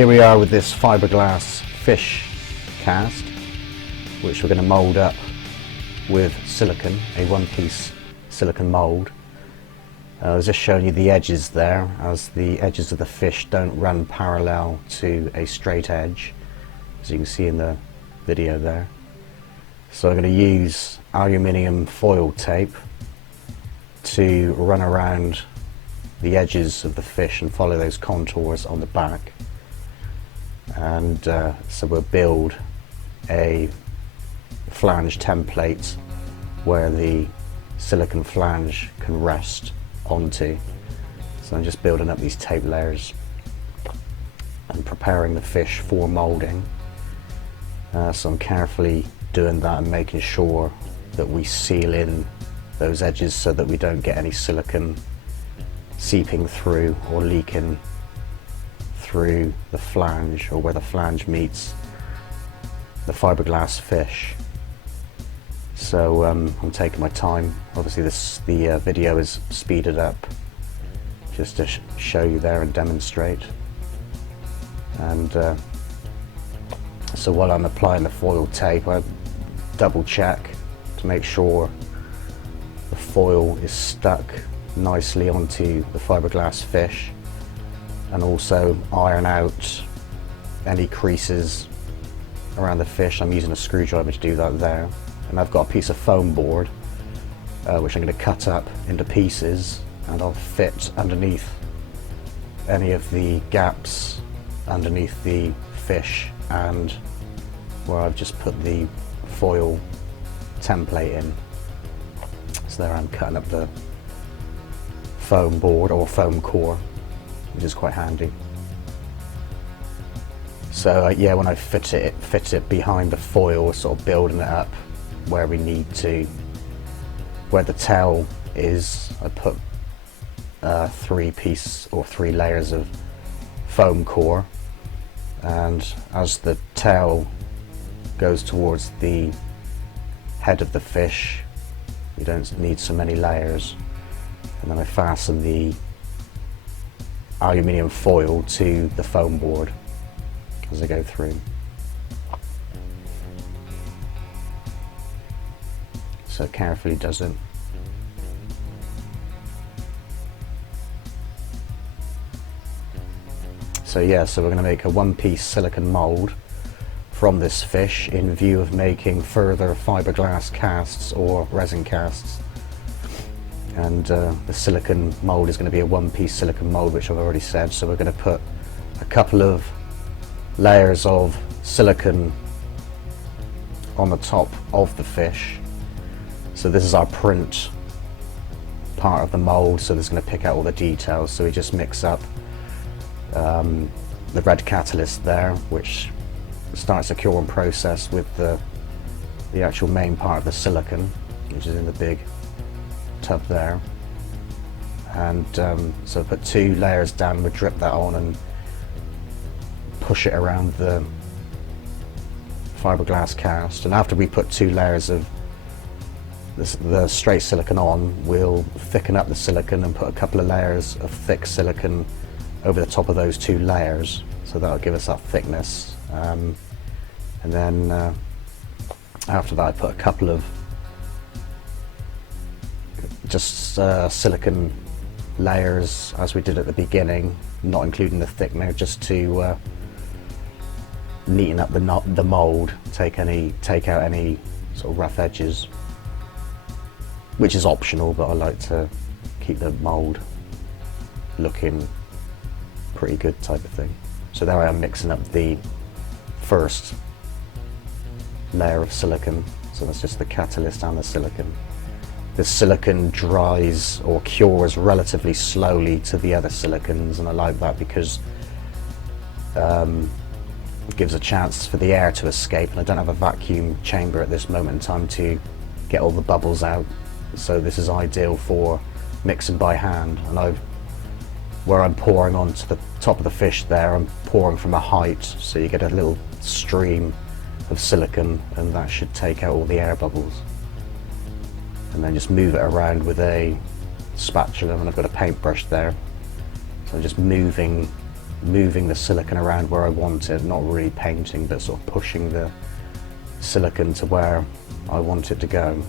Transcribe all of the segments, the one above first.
here we are with this fiberglass fish cast, which we're going to mould up with silicone, a one-piece silicone mould. I was just showing you the edges there, as the edges of the fish don't run parallel to a straight edge, as you can see in the video there. So I'm going to use aluminium foil tape to run around the edges of the fish and follow those contours on the back. And so we'll build a flange template where the silicone flange can rest onto. So I'm just building up these tape layers and preparing the fish for moulding. So I'm carefully doing that and making sure that we seal in those edges so that we don't get any silicone seeping through or leaking through the flange, or where the flange meets the fiberglass fish. So I'm taking my time. Obviously the video is speeded up just to show you there and demonstrate. And so while I'm applying the foil tape, I double check to make sure the foil is stuck nicely onto the fiberglass fish, and also iron out any creases around the fish. I'm using a screwdriver to do that there. And I've got a piece of foam board which I'm going to cut up into pieces, and I'll fit underneath any of the gaps underneath the fish and where I've just put the foil template in. So there I'm cutting up the foam board or foam core, which is quite handy. So yeah, when I fit it behind the foil, sort of building it up where we need to. Where the tail is, I put three layers of foam core, and as the tail goes towards the head of the fish, you don't need so many layers. And then I fasten the aluminium foil to the foam board as I go through. So carefully does it. So yeah, so we're going to make a one-piece silicone mould from this fish in view of making further fiberglass casts or resin casts. And the silicone mould is going to be a one-piece silicone mould, which I've already said. So we're going to put a couple of layers of silicone on the top of the fish. So this is our print part of the mould, so this is going to pick out all the details. So we just mix up the red catalyst there, which starts a curing process with the actual main part of the silicone, which is in the big tub there. And so put 2 layers down, we drip that on and push it around the fiberglass cast. And after we put 2 layers of the straight silicone on, we'll thicken up the silicone and put a couple of layers of thick silicone over the top of those 2 layers, so that'll give us that thickness. And then after that I put a couple of just silicone layers as we did at the beginning, not including the thickener, just to neaten up the mould, take out any sort of rough edges, which is optional, but I like to keep the mould looking pretty good type of thing. So there I am mixing up the first layer of silicone, so that's just the catalyst and the silicone. The silicone dries or cures relatively slowly to the other silicones, and I like that because it gives a chance for the air to escape, and I don't have a vacuum chamber at this moment in time to get all the bubbles out. So this is ideal for mixing by hand, and where I'm pouring onto the top of the fish there, I'm pouring from a height, so you get a little stream of silicone, and that should take out all the air bubbles. And then just move it around with a spatula, and I've got a paintbrush there, so I'm just moving moving the silicone around where I want it, not really painting, but sort of pushing the silicone to where I want it to go.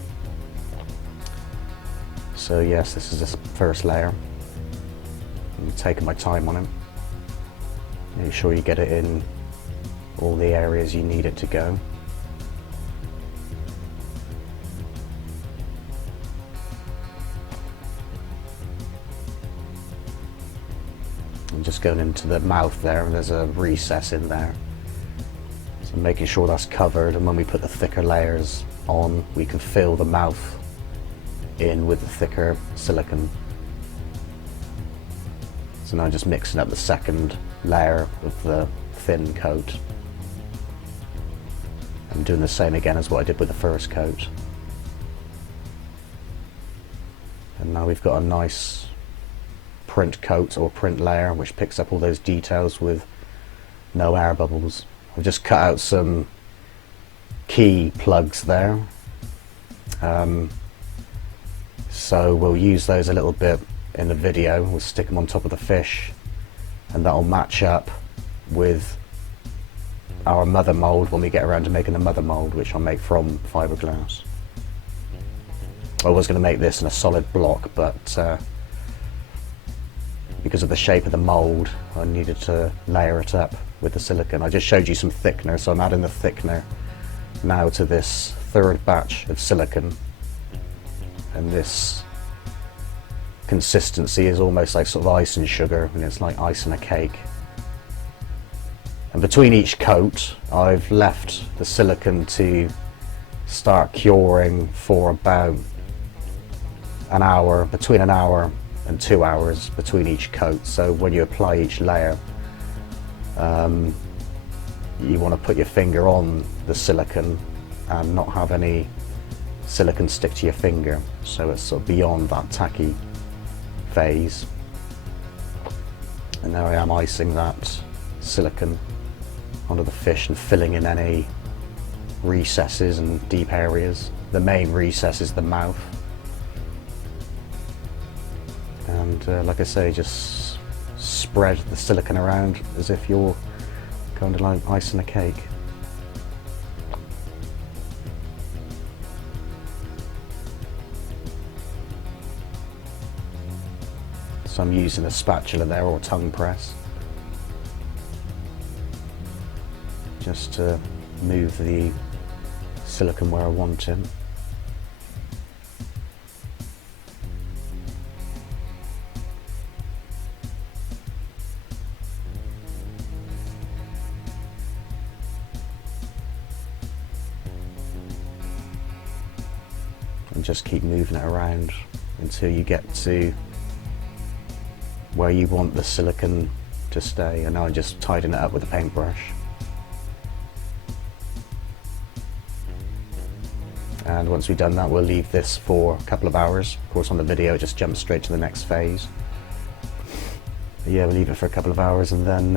So yes, this is the first layer. I'm taking my time on it. Make sure you get it in all the areas you need it to go. I'm just going into the mouth there, and there's a recess in there. So making sure that's covered, and when we put the thicker layers on, we can fill the mouth in with the thicker silicone. So now I'm just mixing up the second layer of the thin coat. I'm doing the same again as what I did with the first coat. And now we've got a nice print coat or print layer which picks up all those details with no air bubbles. I've just cut out some key plugs there. So we'll use those a little bit in the video. We'll stick them on top of the fish, and that'll match up with our mother mold when we get around to making the mother mold, which I'll make from fiberglass. I was going to make this in a solid block, but because of the shape of the mold, I needed to layer it up with the silicone. I just showed you some thickener, so I'm adding the thickener now to this third batch of silicone, and this consistency is almost like sort of ice and sugar, and it's like ice and a cake. And between each coat, I've left the silicone to start curing for about an hour, between an hour and 2 hours between each coat. So when you apply each layer, you want to put your finger on the silicone and not have any silicone stick to your finger, so it's sort of beyond that tacky phase. And there I am icing that silicone onto the fish and filling in any recesses and deep areas. The main recess is the mouth. And like I say, just spread the silicone around as if you're kind of like icing a cake. So I'm using a spatula there, or a tongue press, just to move the silicone where I want it. And just keep moving it around until you get to where you want the silicone to stay. And now I'm just tidying it up with a paintbrush. And once we've done that, we'll leave this for a couple of hours. Of course, on the video it just jumps straight to the next phase. But yeah, we'll leave it for a couple of hours, and then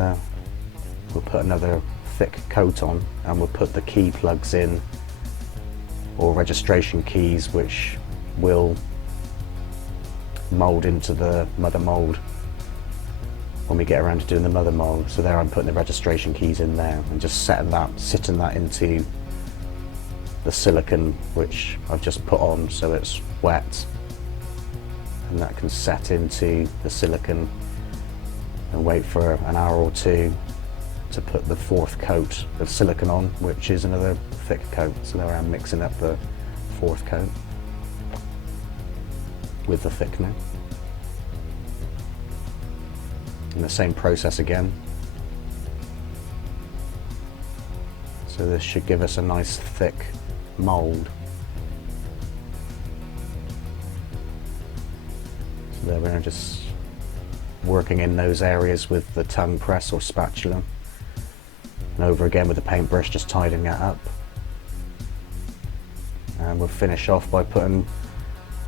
we'll put another thick coat on, and we'll put the key plugs in, or registration keys, which will mould into the mother mould when we get around to doing the mother mould. So there I'm putting the registration keys in there and just sitting that into the silicone, which I've just put on so it's wet, and that can set into the silicone and wait for an hour or two to put the fourth coat of silicone on, which is another thick coat. So there I am mixing up the fourth coat with the thickener. And the same process again. So this should give us a nice thick mould. So there we are, just working in those areas with the tongue press or spatula, and over again with the paintbrush, just tidying it up. And we'll finish off by putting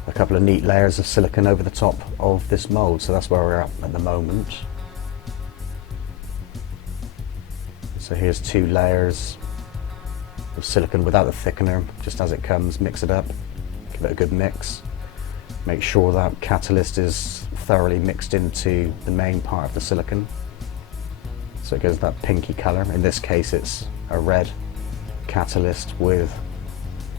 a couple of neat layers of silicone over the top of this mould. So that's where we're at the moment. So here's 2 layers of silicone without the thickener, just as it comes. Mix it up, give it a good mix. Make sure that catalyst is thoroughly mixed into the main part of the silicone. so it gives that pinky colour. In this case it's a red catalyst with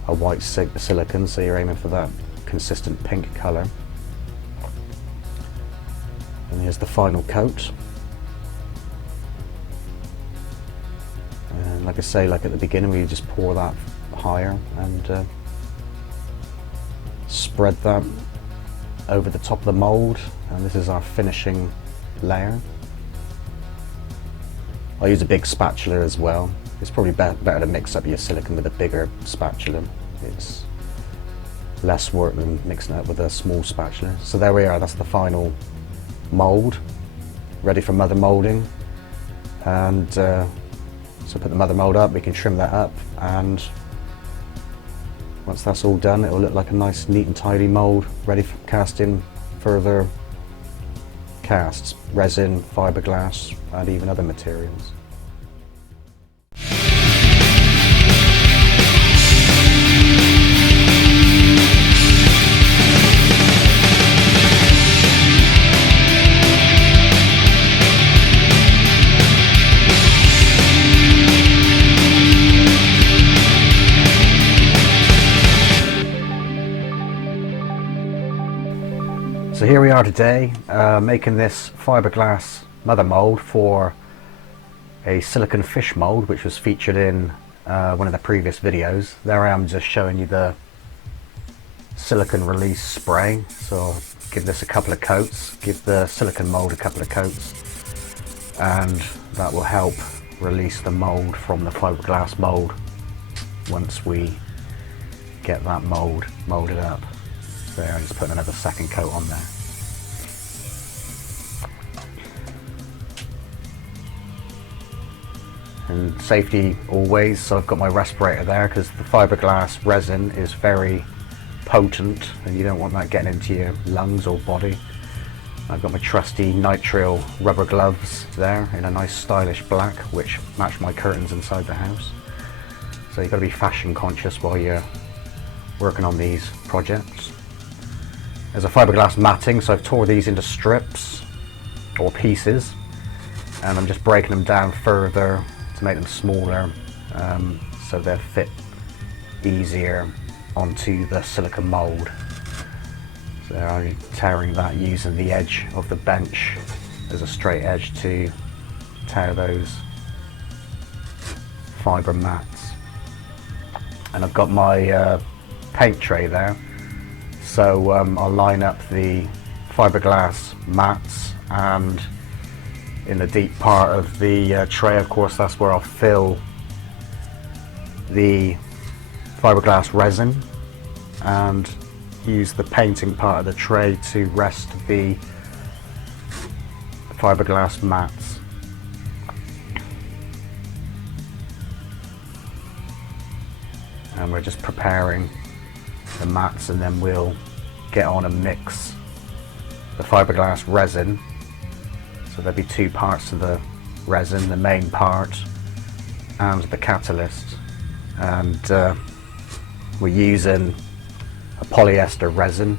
a white silicone, so you're aiming for that consistent pink colour. And here's the final coat. And like I say, like at the beginning, we just pour that higher and spread that over the top of the mould, and this is our finishing layer. I'll use a big spatula as well. It's probably better to mix up your silicone with a bigger spatula. It's less work than mixing it up with a small spatula. So there we are, that's the final mould, ready for mother moulding. And so put the mother mould up, we can trim that up, and once that's all done, it will look like a nice, neat and tidy mould, ready for casting further casts, resin, fiberglass, and even other materials. So here we are today, making this fiberglass mother mold for a silicone fish mold, which was featured in one of the previous videos. There I am, just showing you the silicone release spray. So I'll give this a couple of coats, give the silicone mold a couple of coats, and that will help release the mold from the fiberglass mold once we get that mold molded up. There, I'm just putting another second coat on there. And safety always, so I've got my respirator there because the fiberglass resin is very potent and you don't want that getting into your lungs or body. I've got my trusty nitrile rubber gloves there in a nice stylish black, which match my curtains inside the house. So you've got to be fashion conscious while you're working on these projects. There's a fiberglass matting, so I've tore these into strips or pieces, and I'm just breaking them down further to make them smaller, so they'll fit easier onto the silicone mold. So I'm tearing that using the edge of the bench as a straight edge to tear those fibre mats. And I've got my paint tray there. So I'll line up the fiberglass mats, and in the deep part of the tray, of course, that's where I'll fill the fiberglass resin and use the painting part of the tray to rest the fiberglass mats. And we're just preparing the mats, and then we'll get on and mix the fiberglass resin. So there'll be two parts to the resin, the main part and the catalyst, and we're using a polyester resin,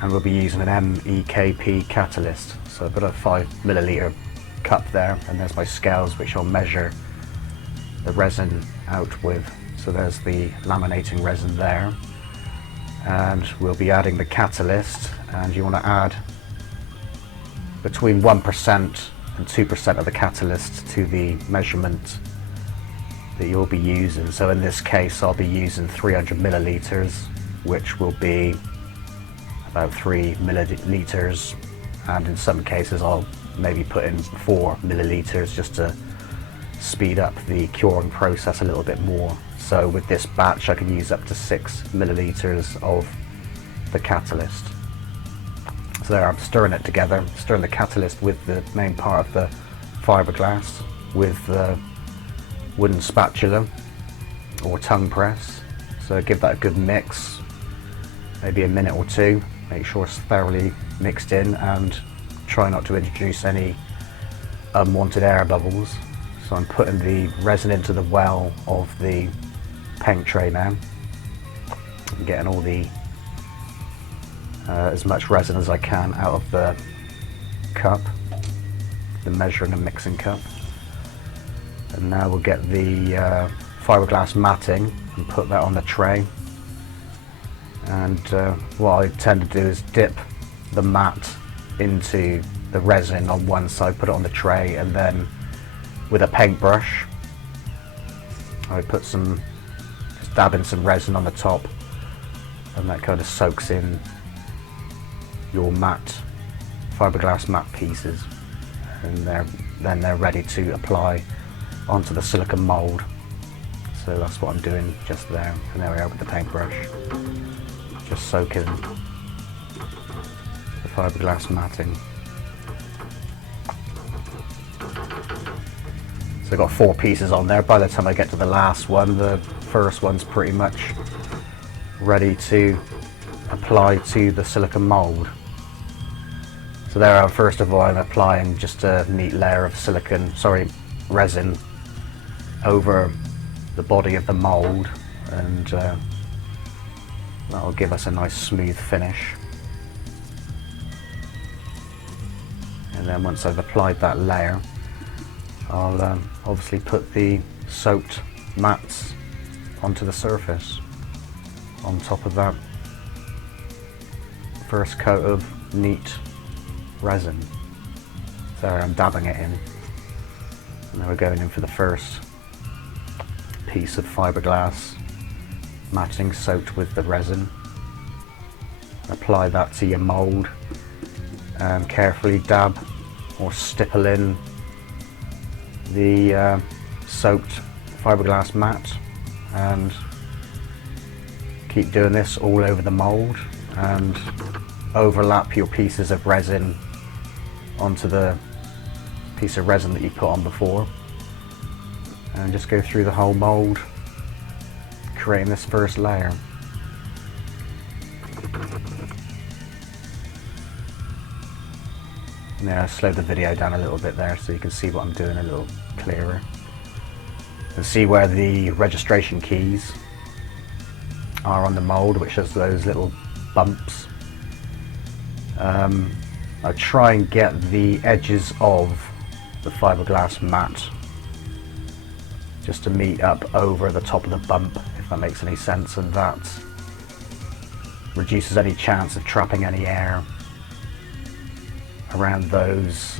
and we'll be using an MEKP catalyst. So I've got a 5ml cup there, and there's my scales which I'll measure the resin out with. So there's the laminating resin there, and we'll be adding the catalyst, and you want to add between 1% and 2% of the catalyst to the measurement that you'll be using. So in this case I'll be using 300ml, which will be about 3ml, and in some cases I'll maybe put in 4ml just to speed up the curing process a little bit more. So with this batch I can use up to 6ml of the catalyst. So there, I'm stirring it together, stirring the catalyst with the main part of the fiberglass with the wooden spatula or tongue press. So give that a good mix, maybe a minute or two, make sure it's thoroughly mixed in, and try not to introduce any unwanted air bubbles. So I'm putting the resin into the well of the paint tray now. I'm getting all the as much resin as I can out of the cup. the measuring and mixing cup. And now we'll get the fiberglass matting and put that on the tray. And what I tend to do is dip the mat into the resin on one side, put it on the tray, and then with a paintbrush I put some, just dab in some resin on the top, and that kind of soaks in your matte, fiberglass matte pieces, and then they're ready to apply onto the silicone mould. So that's what I'm doing just there, and there we are with the paintbrush, just soaking the fiberglass matting. So I've got 4 pieces on there. By the time I get to the last one, the first one's pretty much ready to apply to the silicone mould. So there, first of all, I'm applying just a neat layer of resin over the body of the mould, and that will give us a nice smooth finish. And then once I've applied that layer, I'll obviously put the soaked mats onto the surface on top of that first coat of neat resin. So I'm dabbing it in, and now we're going in for the first piece of fiberglass matting soaked with the resin. Apply that to your mould and carefully dab or stipple in the soaked fiberglass mat, and keep doing this all over the mould, and overlap your pieces of resin onto the piece of resin that you put on before, and just go through the whole mould, creating this first layer. Now I'll slow the video down a little bit there so you can see what I'm doing a little clearer, and see where the registration keys are on the mould, which has those little bumps. I try and get the edges of the fiberglass mat just to meet up over the top of the bump, if that makes any sense, and that reduces any chance of trapping any air around those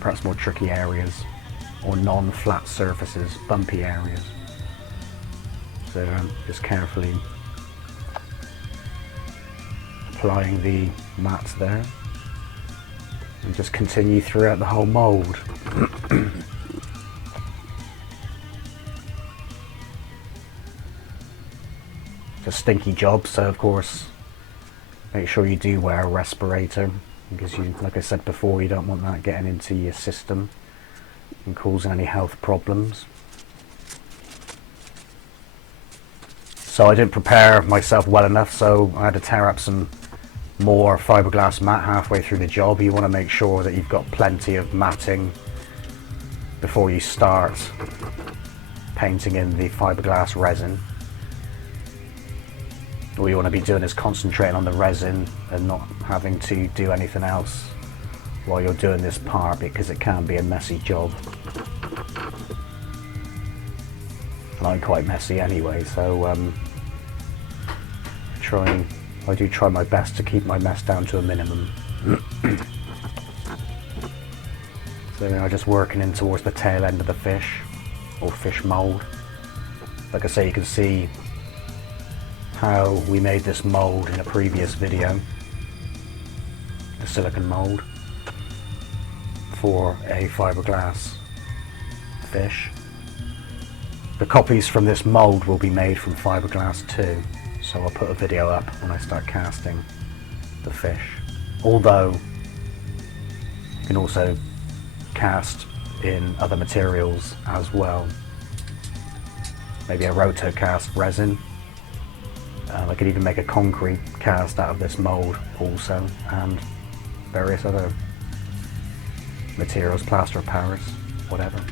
perhaps more tricky areas or non-flat surfaces, bumpy areas. So just carefully applying the mats there, and just continue throughout the whole mould. It's a stinky job, so of course make sure you do wear a respirator, because you, like I said before, you don't want that getting into your system and causing any health problems. So I didn't prepare myself well enough, so I had to tear up some more fiberglass mat halfway through the job. You want to make sure that you've got plenty of matting before you start painting in the fiberglass resin. All you want to be doing is concentrating on the resin and not having to do anything else while you're doing this part, because it can be a messy job. And I'm quite messy anyway, so I do try my best to keep my mess down to a minimum. So I'm just working in towards the tail end of the fish, or fish mould. Like I say, you can see how we made this mould in a previous video, the silicone mould for a fiberglass fish. The copies from this mould will be made from fiberglass too, so I'll put a video up when I start casting the fish. Although you can also cast in other materials as well, maybe a rotocast resin. I could even make a concrete cast out of this mould also, and various other materials, plaster of Paris, whatever.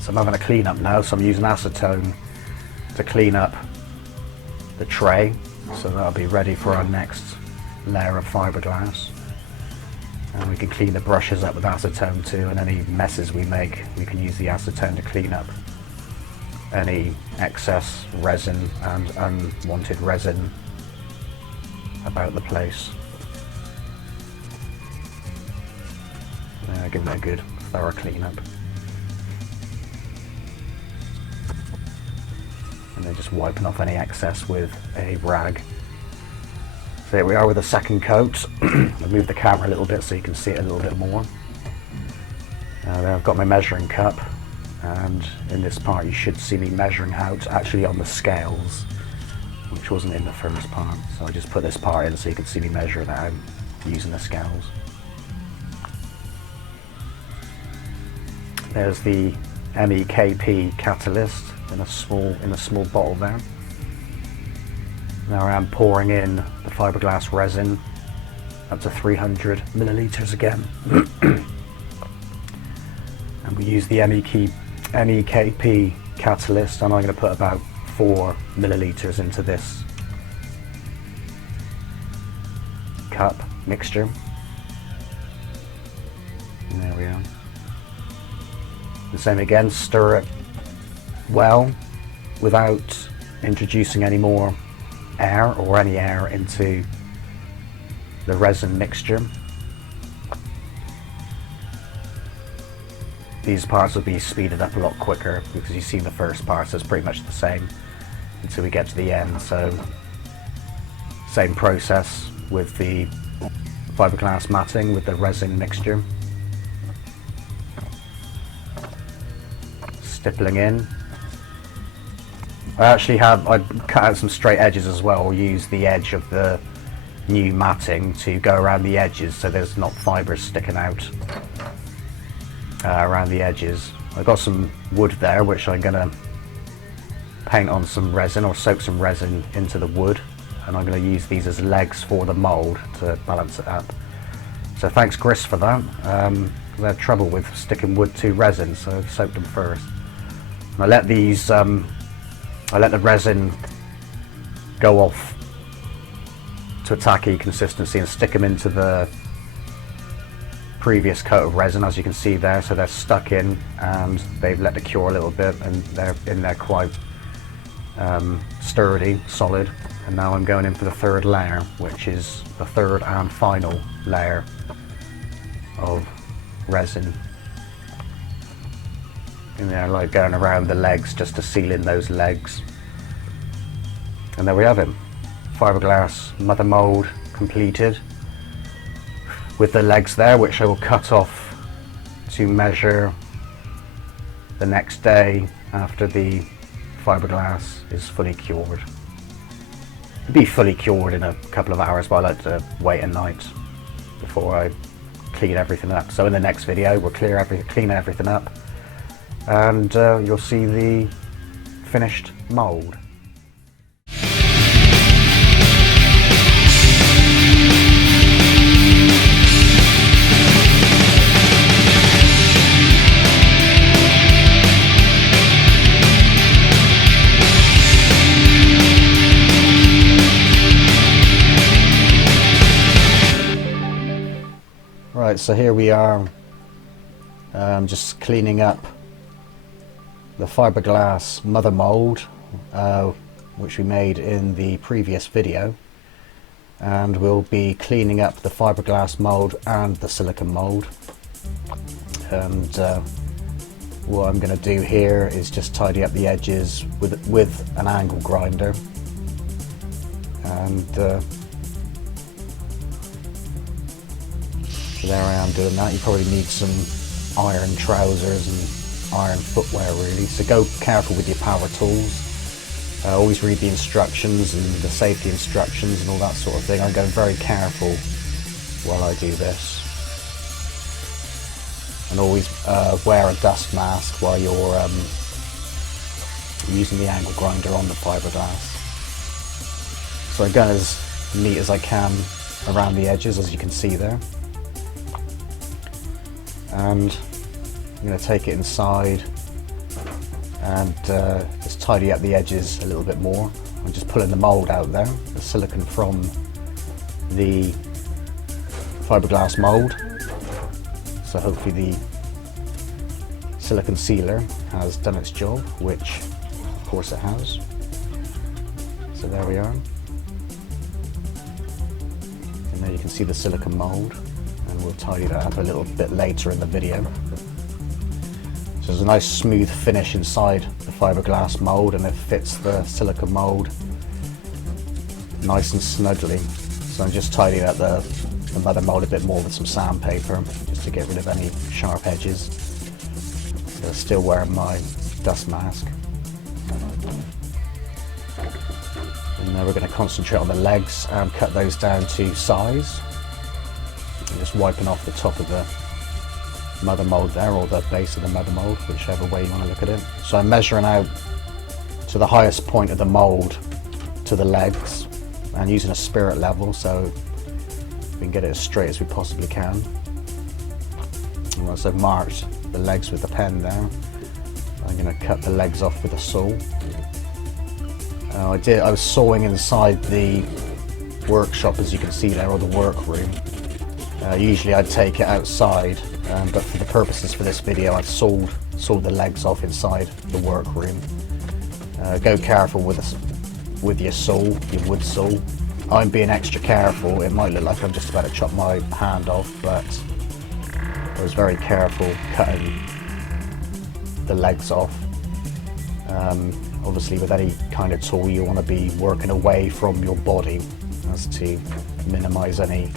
So I'm having a clean up now, so I'm using acetone to clean up the tray, so that'll be ready for our next layer of fiberglass. And we can clean the brushes up with acetone too, and any messes we make, we can use the acetone to clean up any excess resin and unwanted resin about the place. Give it a good thorough clean up. And then just wiping off any excess with a rag. So here we are with the second coat. I'll move the camera a little bit so you can see it a little bit more. Then I've got my measuring cup, and in this part you should see me measuring out actually on the scales, which wasn't in the first part. So I just put this part in so you can see me measure that out using the scales. There's the MEKP catalyst in a small bottle there. Now I am pouring in the fiberglass resin up to 300 milliliters again. And we use the MEKP catalyst, and I'm going to put about 4 milliliters into this cup mixture. And there we are. The same again, stir it well without introducing any more air or any air into the resin mixture. These parts will be speeded up a lot quicker because you've seen the first part, so it's pretty much the same until we get to the end. So same process with the fiberglass matting with the resin mixture. Stippling in. I cut out some straight edges as well. We'll use the edge of the new matting to go around the edges so there's not fibres sticking out around the edges. I've got some wood there which I'm going to paint on some resin or soak some resin into the wood, and I'm going to use these as legs for the mould to balance it up. So thanks Gris for that. I had trouble with sticking wood to resin, so I've soaked them first. And I let these I let the resin go off to a tacky consistency and stick them into the previous coat of resin, as you can see there. So they're stuck in and they've let it cure a little bit, and they're in there quite sturdy, solid. And now I'm going in for the third layer, which is the third and final layer of resin. In there, like going around the legs just to seal in those legs. And there we have it. Fiberglass mother mould completed with the legs there, which I will cut off to measure the next day after the fiberglass is fully cured. It'll be fully cured in a couple of hours, but I like to wait a night before I clean everything up. So in the next video we'll clean everything up, and you'll see the finished mould. Right, so here we are, just cleaning up the fiberglass mother mould, which we made in the previous video, and we'll be cleaning up the fiberglass mould and the silicone mould. And what I'm going to do here is just tidy up the edges with an angle grinder, and so there I am doing that. You probably need some iron trousers and iron footwear really, so go careful with your power tools. Always read the instructions and the safety instructions and all that sort of thing. I go very careful while I do this. And always wear a dust mask while you're using the angle grinder on the fiberglass. So I've gone as neat as I can around the edges, as you can see there. And I'm going to take it inside and just tidy up the edges a little bit more. I'm just pulling the mould out there, the silicone from the fiberglass mould. So hopefully the silicone sealer has done its job, which of course it has. So there we are. And there you can see the silicone mold, and we'll tidy that up a little bit later in the video. So there's a nice smooth finish inside the fiberglass mold, and it fits the silicone mold nice and snugly. So I'm just tidying up the mother mold a bit more with some sandpaper, just to get rid of any sharp edges. So still wearing my dust mask. And now we're going to concentrate on the legs and cut those down to size. And just wiping off the top of the mother mold there, or the base of the mother mold, whichever way you want to look at it. So I'm measuring out to the highest point of the mold to the legs, and using a spirit level so we can get it as straight as we possibly can. And once I've marked the legs with the pen there, I'm going to cut the legs off with a saw. I was sawing inside the workshop, as you can see there, or the workroom. Usually I'd take it outside, but for the purposes for this video I've sawed the legs off inside the workroom. Go careful with your saw, your wood saw. I'm being extra careful. It might look like I'm just about to chop my hand off, but I was very careful cutting the legs off. Obviously with any kind of tool you want to be working away from your body, as to minimise any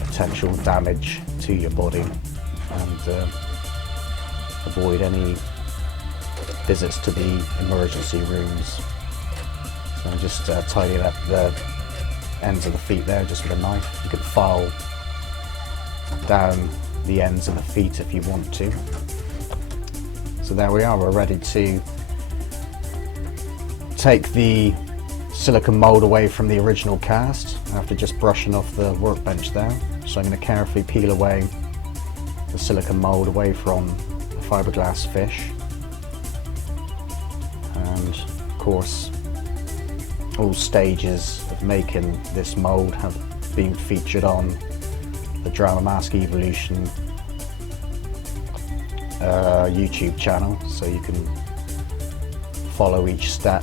potential damage to your body, and avoid any visits to the emergency rooms. So I'm just tidying up the ends of the feet there just with a knife. You can file down the ends of the feet if you want to. So there we are, we're ready to take the silicone mold away from the original cast after just brushing off the workbench there. So I'm going to carefully peel away the silicone mold away from the fiberglass fish. And of course, all stages of making this mold have been featured on the Drama Mask Evolution YouTube channel, so you can follow each step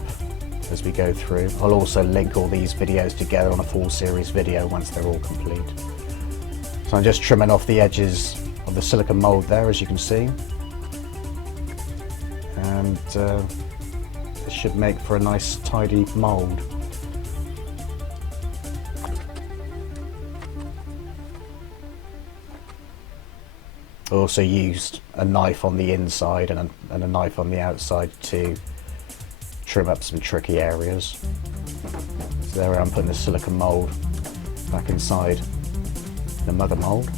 as we go through. I'll also link all these videos together on a full series video once they're all complete. So I'm just trimming off the edges of the silicone mold there, as you can see, and it should make for a nice tidy mold. I also used a knife on the inside and a knife on the outside to trim up some tricky areas. So there I'm putting the silicone mold back inside the mother mold,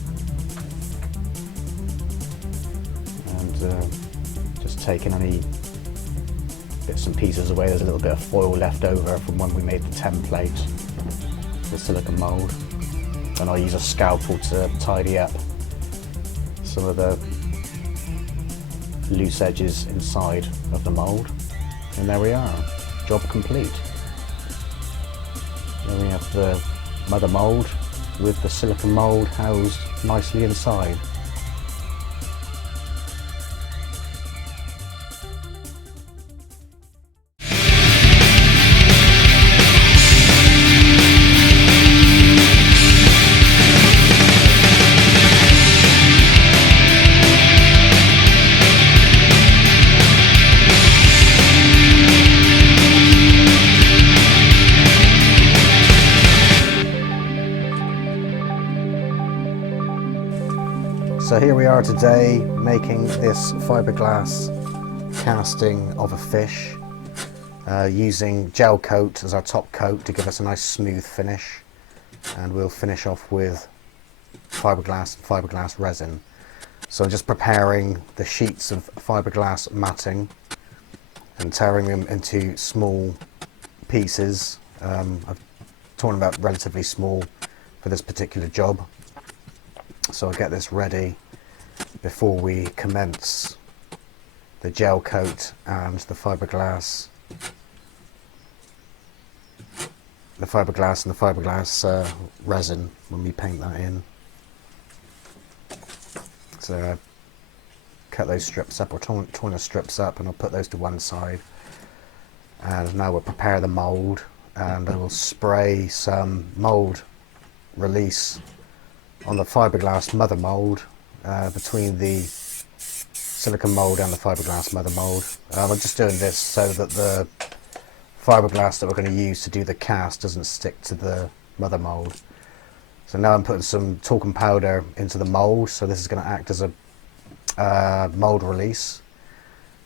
and just taking any bits and pieces away. There's a little bit of foil left over from when we made the template, the silicone mold, and I'll use a scalpel to tidy up some of the loose edges inside of the mold. And there we are, job complete. There we have the mother mold with the silicone mold housed nicely inside. So here we are today making this fiberglass casting of a fish, using Gelcoat as our top coat to give us a nice smooth finish, and we'll finish off with fiberglass resin. So I'm just preparing the sheets of fiberglass matting and tearing them into small pieces. I've torn them out relatively small for this particular job. So I'll get this ready before we commence the gel coat and the fiberglass resin when we paint that in. So cut those strips up, or torn the strips up, and I'll put those to one side. And now we'll prepare the mould, and I will spray some mould release on the fiberglass mother mould between the silicone mould and the fiberglass mother mould. I'm just doing this so that the fiberglass that we're going to use to do the cast doesn't stick to the mother mould. So now I'm putting some talcum powder into the mould, so this is going to act as a mould release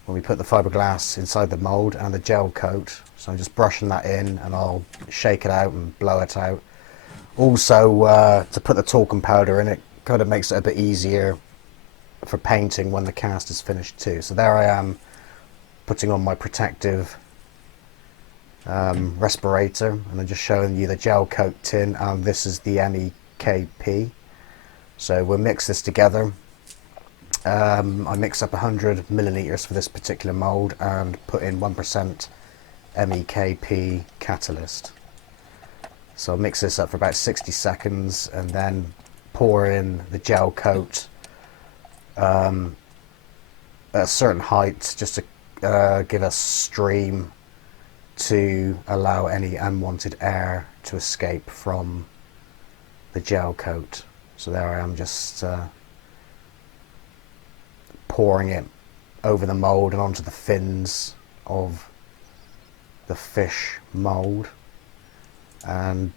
when we put the fiberglass inside the mould and the gel coat. So I'm just brushing that in, and I'll shake it out and blow it out. Also, to put the talcum powder in, it kind of makes it a bit easier for painting when the cast is finished too. So there I am, putting on my protective respirator, and I'm just showing you the gel coat tin, and this is the MEKP. So we'll mix this together. I mix up 100 milliliters for this particular mould and put in 1% MEKP catalyst. So I'll mix this up for about 60 seconds and then pour in the gel coat at a certain height, just to give a stream to allow any unwanted air to escape from the gel coat. So there I am, just pouring it over the mould and onto the fins of the fish mould. And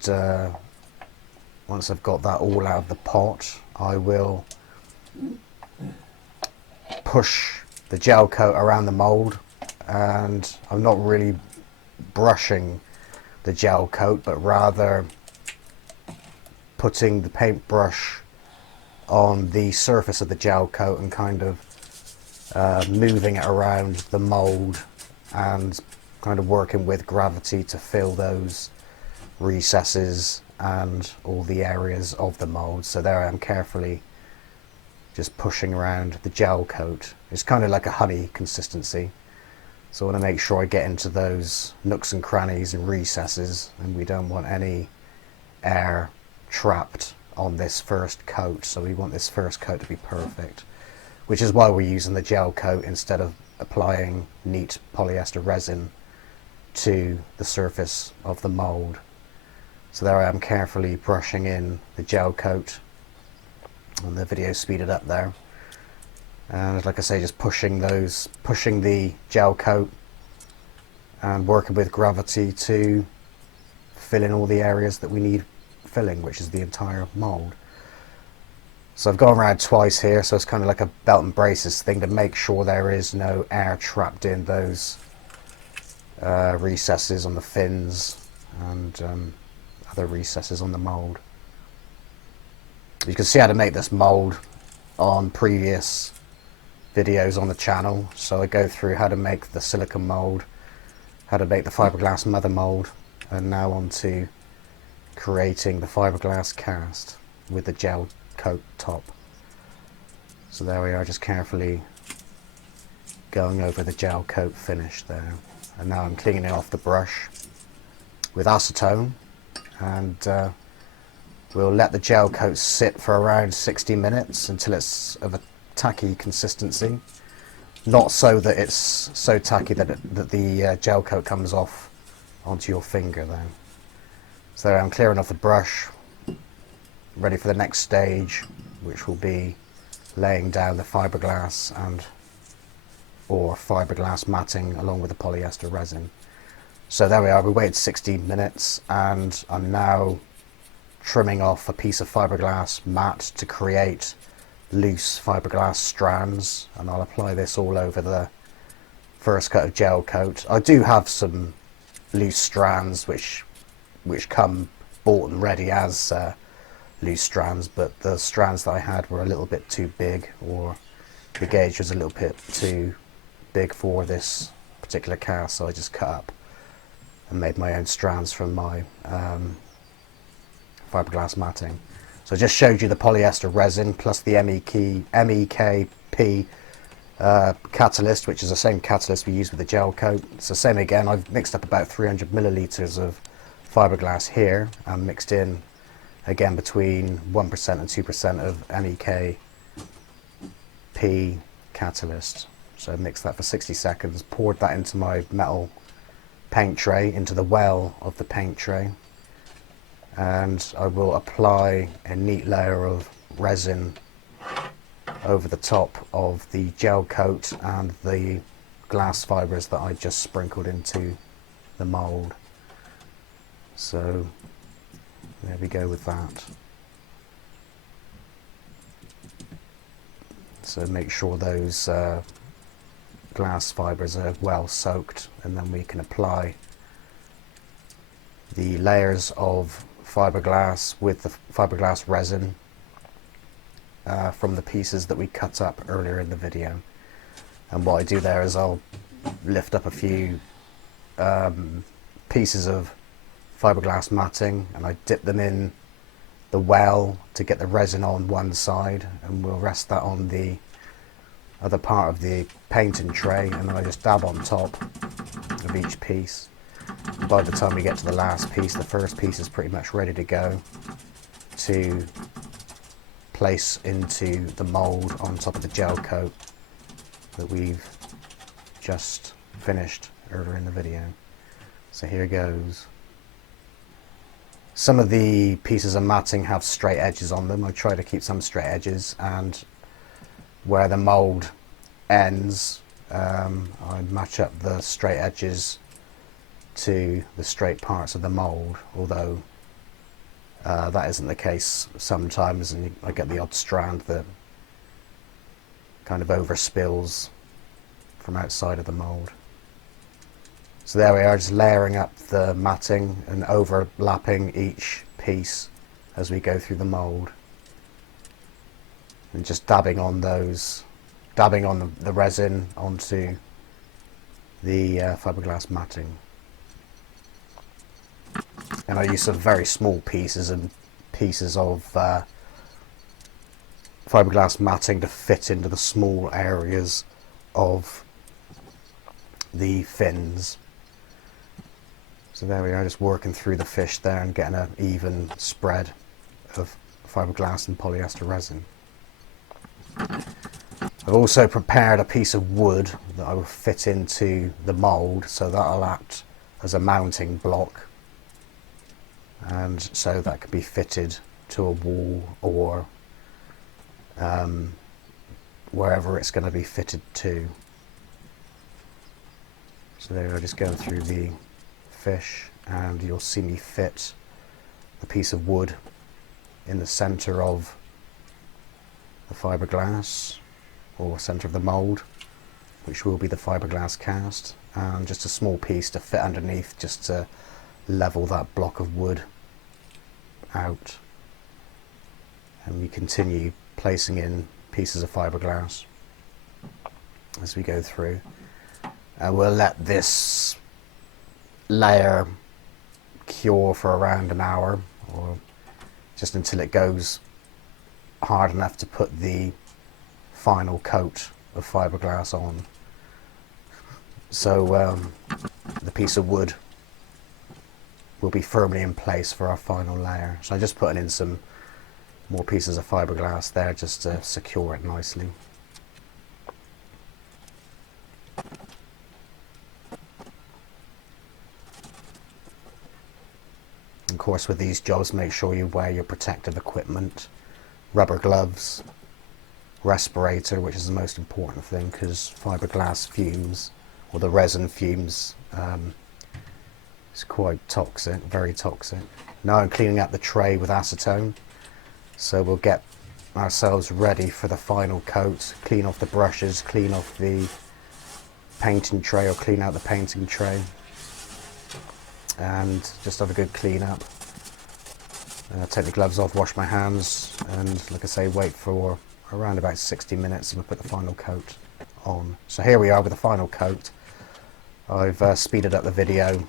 once I've got that all out of the pot, I will push the gel coat around the mould, and I'm not really brushing the gel coat, but rather putting the paintbrush on the surface of the gel coat and kind of moving it around the mould and kind of working with gravity to fill those recesses and all the areas of the mould. So there I am, carefully just pushing around the gel coat. It's kind of like a honey consistency, so I want to make sure I get into those nooks and crannies and recesses, and we don't want any air trapped on this first coat. So we want this first coat to be perfect, which is why we're using the gel coat instead of applying neat polyester resin to the surface of the mould. So there I am, carefully brushing in the gel coat, and the video speeded up there. And like I say, just pushing the gel coat and working with gravity to fill in all the areas that we need filling, which is the entire mould. So I've gone around twice here, so it's kind of like a belt and braces thing to make sure there is no air trapped in those recesses on the fins and other recesses on the mould. You can see how to make this mould on previous videos on the channel. So I go through how to make the silicone mould, how to make the fiberglass mother mould, and now on to creating the fiberglass cast with the gel coat top. So there we are, just carefully going over the gel coat finish there. And now I'm cleaning off the brush with acetone, and we'll let the gel coat sit for around 60 minutes until it's of a tacky consistency. Not so that it's so tacky that the gel coat comes off onto your finger then. So I'm clearing off the brush, ready for the next stage, which will be laying down the fiberglass or fiberglass matting along with the polyester resin. So there we are, we waited 60 minutes, and I'm now trimming off a piece of fiberglass mat to create loose fiberglass strands, and I'll apply this all over the first coat of gel coat. I do have some loose strands which come bought and ready as loose strands, but the strands that I had were a little bit too big, or the gauge was a little bit too big for this particular cast, so I just cut up and made my own strands from my fiberglass matting. So I just showed you the polyester resin plus the MEKP catalyst, which is the same catalyst we use with the gel coat. It's the same again. I've mixed up about 300 milliliters of fiberglass here and mixed in again between 1% and 2% of MEKP catalyst. So mixed that for 60 seconds, poured that into my metal paint tray, into the well of the paint tray, and I will apply a neat layer of resin over the top of the gel coat and the glass fibres that I just sprinkled into the mould. So there we go with that. So make sure those glass fibres are well soaked, and then we can apply the layers of fiberglass with the fiberglass resin from the pieces that we cut up earlier in the video. And what I do there is I'll lift up a few pieces of fiberglass matting and I dip them in the well to get the resin on one side, and we'll rest that on the other part of the painting tray, and then I just dab on top of each piece. And by the time we get to the last piece, the first piece is pretty much ready to go to place into the mould on top of the gel coat that we've just finished earlier in the video. So here goes. Some of the pieces of matting have straight edges on them. I try to keep some straight edges, and where the mould ends, I match up the straight edges to the straight parts of the mould, although that isn't the case sometimes, and I get the odd strand that kind of overspills from outside of the mould. So there we are, just layering up the matting and overlapping each piece as we go through the mould, and just dabbing on the resin onto the fiberglass matting. And I use some very small pieces and pieces of fiberglass matting to fit into the small areas of the fins. So there we are, just working through the fish there and getting an even spread of fiberglass and polyester resin. I've also prepared a piece of wood that I will fit into the mould, so that'll act as a mounting block, and so that can be fitted to a wall or wherever it's going to be fitted to. So there I just go through the fish, and you'll see me fit the piece of wood in the centre of the fiberglass, or centre of the mould, which will be the fiberglass cast, and just a small piece to fit underneath just to level that block of wood out. And we continue placing in pieces of fiberglass as we go through, and we'll let this layer cure for around an hour, or just until it goes hard enough to put the final coat of fiberglass on. So the piece of wood will be firmly in place for our final layer. So I'm just putting in some more pieces of fiberglass there just to secure it nicely. Of course, with these jobs, make sure you wear your protective equipment, rubber gloves, respirator, which is the most important thing, because fiberglass fumes, or the resin fumes, it's quite toxic, very toxic. Now I'm cleaning up the tray with acetone, so we'll get ourselves ready for the final coat. Clean off the brushes, clean off the painting tray, or clean out the painting tray, and just have a good clean up. Take the gloves off, wash my hands, and like I say, wait for around about 60 minutes and we'll put the final coat on. So here we are with the final coat. I've speeded up the video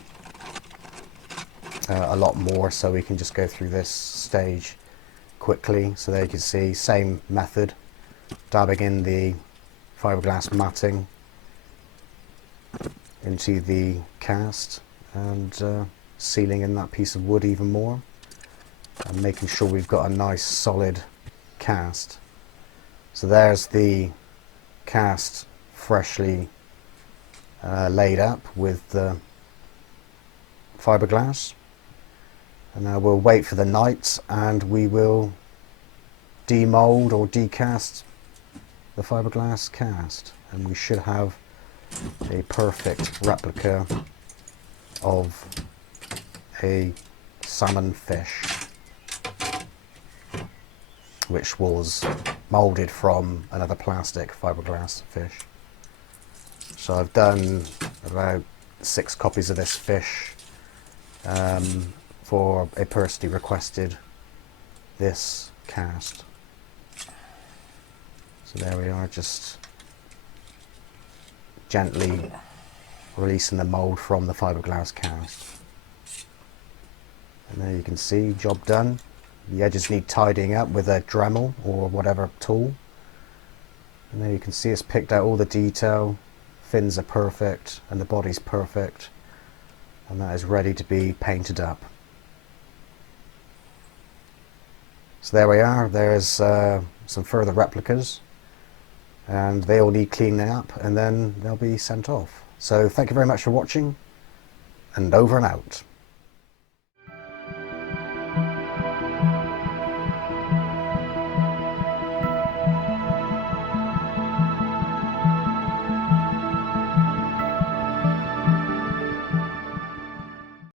a lot more so we can just go through this stage quickly. So there you can see, same method, dabbing in the fiberglass matting into the cast, and sealing in that piece of wood even more, and making sure we've got a nice solid cast. So there's the cast freshly laid up with the fiberglass, and now we'll wait for the night and we will demold or decast the fiberglass cast, and we should have a perfect replica of a salmon fish which was molded from another plastic fiberglass fish. So I've done about 6 copies of this fish for a person who requested this cast. So there we are, just gently releasing the mould from the fiberglass cast. And there you can see, job done. The edges need tidying up with a Dremel or whatever tool. And there you can see it's picked out all the detail, fins are perfect and the body's perfect, and that is ready to be painted up. So there we are, there's some further replicas, and they all need cleaning up and then they'll be sent off. So thank you very much for watching, and over and out.